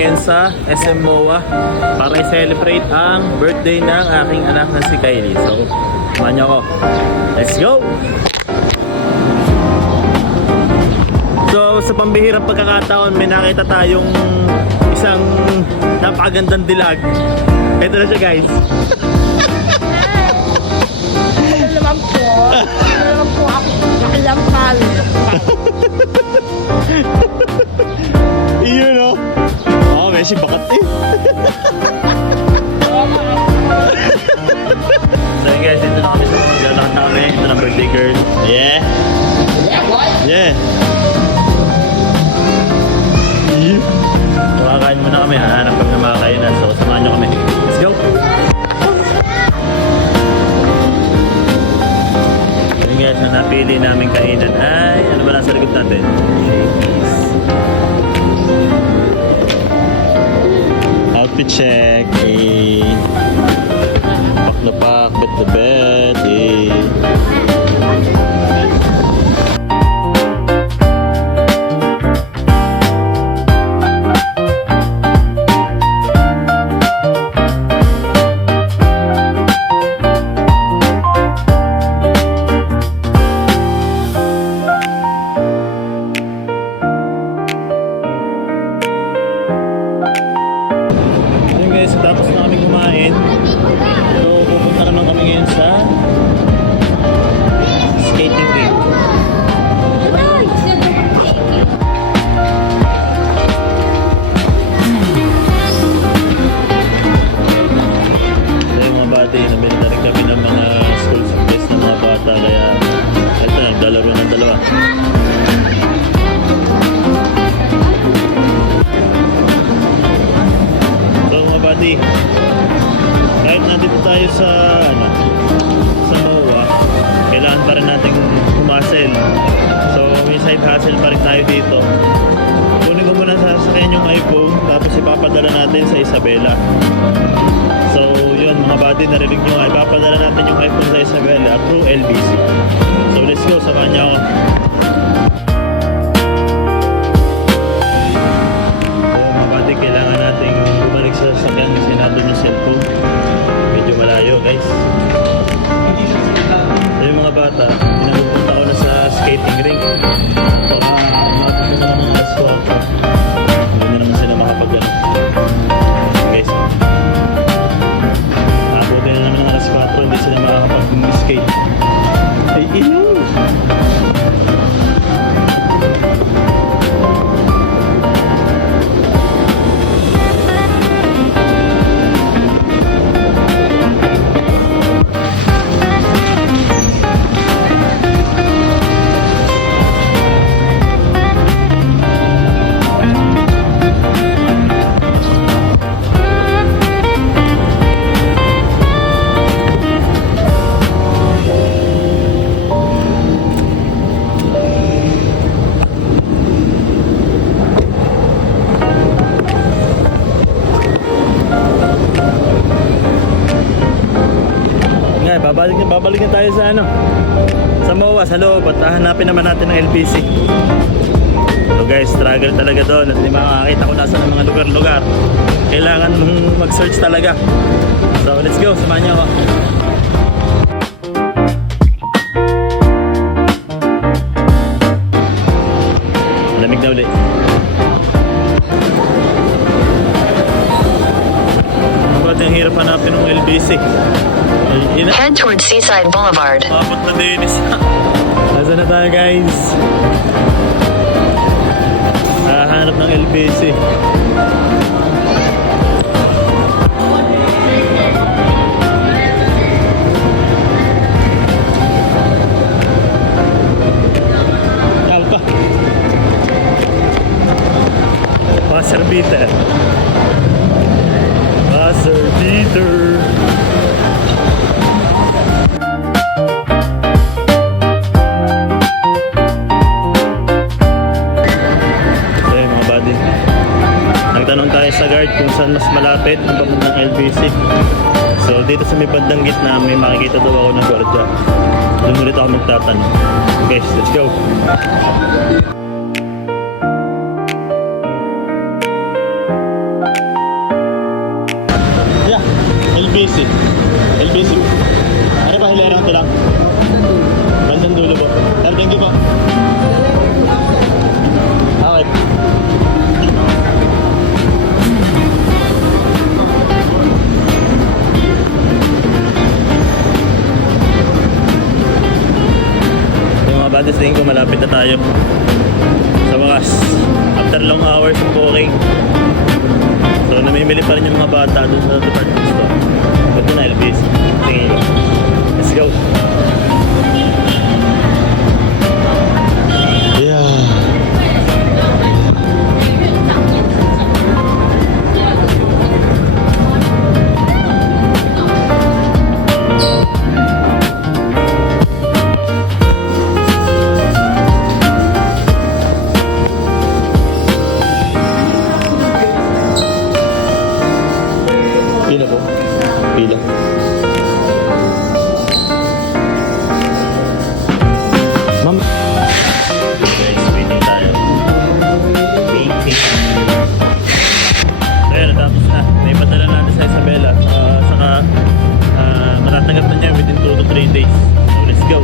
kami ngayon sa SM MOA para i-celebrate ang birthday ng aking anak na si Kylie. So, samahan niyo ako. Let's go! So, sa pambihirang pagkakataon, may nakita tayong isang napakagandang dilag. Ito na siya, guys. Ano naman po ako nakilang palo. Iyon, no? Oh, Messi, bakat eh. So, guys, dito na kami sa mga gano'n kami. Ito na birthday girl. Yeah. Yeah. So, kakain muna kami. Hanap kami ng mga kainan. So, samahan nyo kami. Let's go! Ayun guys, na napili namin kainan ay ano ba nasa likod natin? Shakey's. Outfit check. Pak na pak, bet na bet. Tapos na kami kumain. So, pupunta naman kami ngayon sa skating rink. So, yung mga bata, nabili na rin kami ng mga school supplies ng mga bata. Kaya, ito, naglalaro ng dalawa. Buddy, kahit nandito tayo sa MOA, kailangan pa rin natin humasel. So may side hustle pa rin tayo dito. Kunin ko muna sa sasakyan yung iPhone, tapos ipapadala natin sa Isabela. So yun mga buddy, narinig nyo nga, ipapadala natin yung iPhone sa Isabela through LBC. So let's go, samahan niyo ako. Kailangan nating bumalik sa sasakyan kasi natin yung cellphone. Medyo malayo, guys. So yung mga bata, pinapunta ko na sa skating rink. Baka mapapin na naman alas 4. Hindi na naman sila makapag-ano. Guys, nakabuti na naman ng alas 4, hindi sila makakapag-skate. Ay, iyo! Babalik na tayo sa sa MOA, sa loob, at hanapin naman natin ang LBC. So guys, struggle talaga doon at hindi makakakita ko nasa ng mga lugar-lugar. Kailangan mong mag-search talaga. So let's go, samahan niyo ako. Malamig na ulit. Ang hirap hanapin ng LBC. Head towards Seaside Boulevard. Mabot na Dennis. Nasa na tayo, guys? Hahanap ng LBC. Alpa. Passer beater. Passer beater. Nagtanong tayo sa guard kung saan mas malapit ang papuntang LBC. So dito sa may bandang gitna may makikita daw ako ng gwardiya. Doon ulit ako magtatanong. Guys, let's go! LBC. LBC. Ano ba, hilarang to lang? Bandang dulo po. Sir, thank you po. Okay. Yung mga batis, tingin ko malapit na tayo. Sa wakas, after long hours of walking. So, namimili pa rin yung mga bata doon sa department store. Ito na, LBS. Tingin ko. Let's go. Yeah. Pila po? Pila. Ma'am. Guys, waiting tayo. Waiting. Ayun, natapos na. Naipadala natin sa Isabela. Saka matatanggap na niya within 2 to 3 days. So, let's go.